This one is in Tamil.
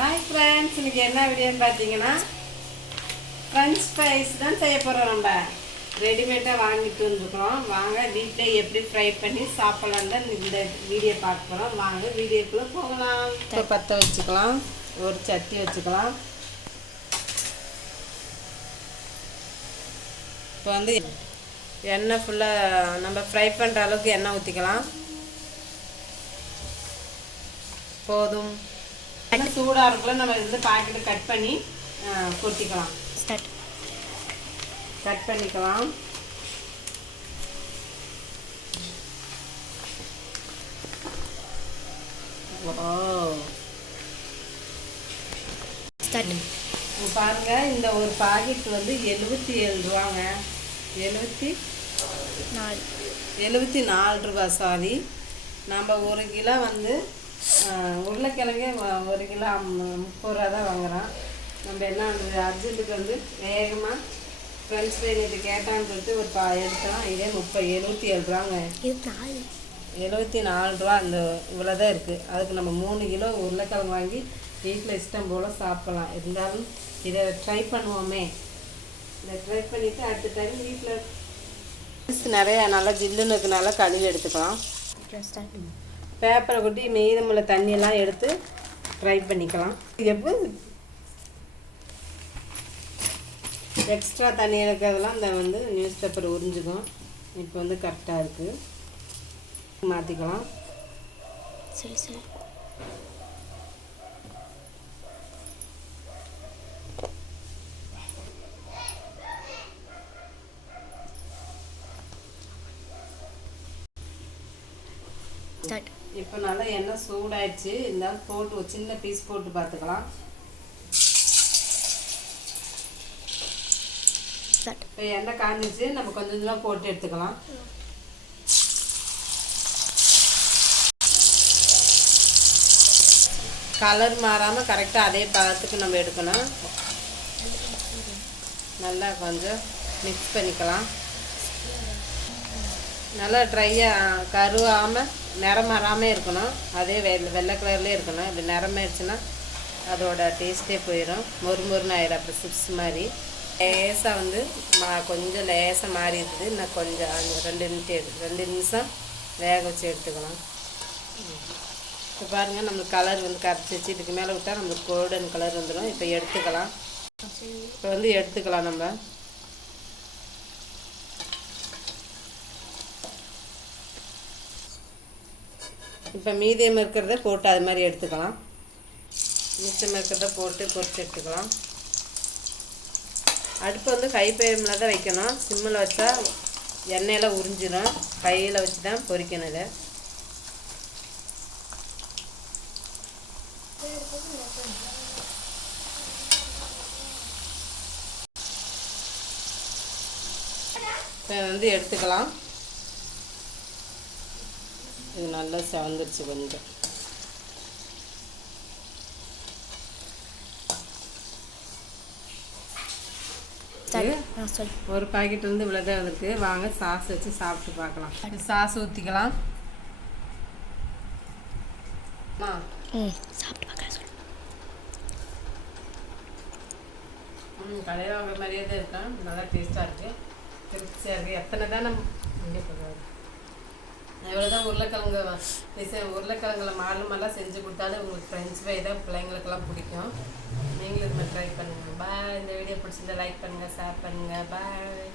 ஹாய் ஃப்ரெண்ட்ஸ், இன்னைக்கு என்ன வீடியோன்னு பார்த்தீங்கன்னா ஃப்ரெஞ்ச் ஃப்ரைஸ் தான் செய்ய போகிறோம். நம்ம ரெடிமேடாக வாங்கிட்டு வந்துருக்குறோம். வாங்க வீட்டிலே எப்படி ஃப்ரை பண்ணி சாப்பிட்லான்னு தான் இந்த வீடியோ பார்க்க போகிறோம். வாங்க வீடியோக்குள்ளே போகலாம். இப்போ பற்ற வச்சுக்கலாம், ஒரு சட்டி வச்சுக்கலாம். இப்போ வந்து எண்ணெய் ஃபுல்லாக நம்ம ஃப்ரை பண்ணுற அளவுக்கு எண்ணெய் ஊற்றிக்கலாம். போதும். எண்ணெய் சூடாக இருக்குள்ள நம்ம வந்து பாக்கெட்டு கட் பண்ணி கொட்டிக்கலாம். கட் பண்ணிக்கலாம். பாருங்க, இந்த ஒரு பாக்கெட் வந்து 77 ரூபாங்க. 74 ரூபா. சாரி, நம்ம 1 கிலோ வந்து உருளைக்கிழங்கே 1 கிலோ 30 ரூபா தான் வாங்குகிறோம். நம்ம என்ன பண்ணுறது, அர்ஜென்ட்டுக்கு வந்து வேகமாக ஃப்ரெண்ட்ஸ் நேற்று கேட்டான்னு சொல்லிட்டு ஒரு எடுத்தோம். இதே 77 ரூபாங்க. 74 ரூபா. இந்த இவ்வளோ தான் இருக்குது. அதுக்கு நம்ம 3 கிலோ உருளைக்கிழங்கு வாங்கி வீட்டில் இஷ்டம் போல் சாப்பிட்லாம். இருந்தாலும் இதை ட்ரை பண்ணுவோமே. இதை ட்ரை பண்ணிவிட்டு அடுத்த டைம் வீட்டில் நிறையா நல்லா ஜில்லுன்னு இருக்கனால கழுவி எடுத்துக்கலாம். பேப்பரை கொட்டி மீதமுள்ள தண்ணியெல்லாம் எடுத்து ஃப்ரை பண்ணிக்கலாம். எப்போ எக்ஸ்ட்ரா தண்ணி இருக்கிறதெல்லாம் இந்த வந்து நியூஸ் பேப்பர் உறிஞ்சிக்கும். இப்போ வந்து கரெக்டாக இருக்குது. மாற்றிக்கலாம். சரி சரி. இப்போ நல்லா எண்ணெய் சூடாயிடுச்சு. இருந்தாலும் போட்டு ஒரு சின்ன பீஸ் போட்டு பார்த்துக்கலாம். இப்போ எண்ணெய் காஞ்சிச்சு, நம்ம கொஞ்சம் கொஞ்சமாக போட்டு எடுத்துக்கலாம். கலர் மாறாமல் கரெக்டாக அதே பதத்துக்கு நம்ம எடுக்கணும். நல்லா கொஞ்சம் மிக்ஸ் பண்ணிக்கலாம். நல்லா ட்ரையாக கருவாமல் நிறம் மாறாமல் இருக்கணும். அதே வெள்ளை கலர்லேயே இருக்கணும். இப்படி நிறமாயிடுச்சுன்னா அதோட டேஸ்ட்டே போயிடும். மொறுமொறுன்னு ஆயிடும். அப்படி சிப்ஸ் மாதிரி லேசாக வந்து கொஞ்சம் லேசாக மாறி இருக்குது. நான் கொஞ்சம் 2 நிமிஷம் வேக வச்சு எடுத்துக்கலாம். இப்போ பாருங்கள், நம்மளுக்கு கலர் வந்து கரைச்சி வச்சு இதுக்கு மேலே விட்டால் நம்மளுக்கு கோல்டன் கலர் வந்துடும். இப்போ எடுத்துக்கலாம். இப்போ வந்து எடுத்துக்கலாம். நம்ம இப்போ மீதியம் இருக்கிறத போட்டு அது மாதிரி எடுத்துக்கலாம். மிச்சம் இருக்கிறத போட்டு பொரிச்சு எடுத்துக்கலாம். அடுப்பு வந்து கை ஃப்ளேமில் தான் வைக்கணும். சிம்மில் வச்சா எண்ணெயெல்லாம் உறிஞ்சிடும். கையில் வச்சு தான் பொரிக்கணும். இதை இப்போ வந்து எடுத்துக்கலாம். இது நல்லா செவந்துருச்சு. கொஞ்சம் ஒரு பாக்கெட் வந்து இவ்வளோதான் வந்துருக்கு. வாங்க சாஸ் வச்சு சாப்பிட்டு பார்க்கலாம். சாஸ் ஊற்றிக்கலாம். கடையில் வாங்குற மாதிரியே தான் இருக்கேன். நல்லா டேஸ்ட்டாக இருக்குது, திருப்தியாக இருக்குது. எத்தனை தான் நம்ம இங்கே போடுறாரு. எவ்வளோதான் உருளைக்கிழங்குல மாடலாம் செஞ்சு கொடுத்தாலும் உங்களுக்கு ஃப்ரெஞ்ச் ஃப்ரை தான் பிள்ளைங்களுக்கெல்லாம் பிடிக்கும். நீங்களும் இது மாதிரி ட்ரை பண்ணுங்கள். பாய். இந்த வீடியோ பிடிச்சிருந்தா லைக் பண்ணுங்கள், ஷேர் பண்ணுங்கள். பாய்.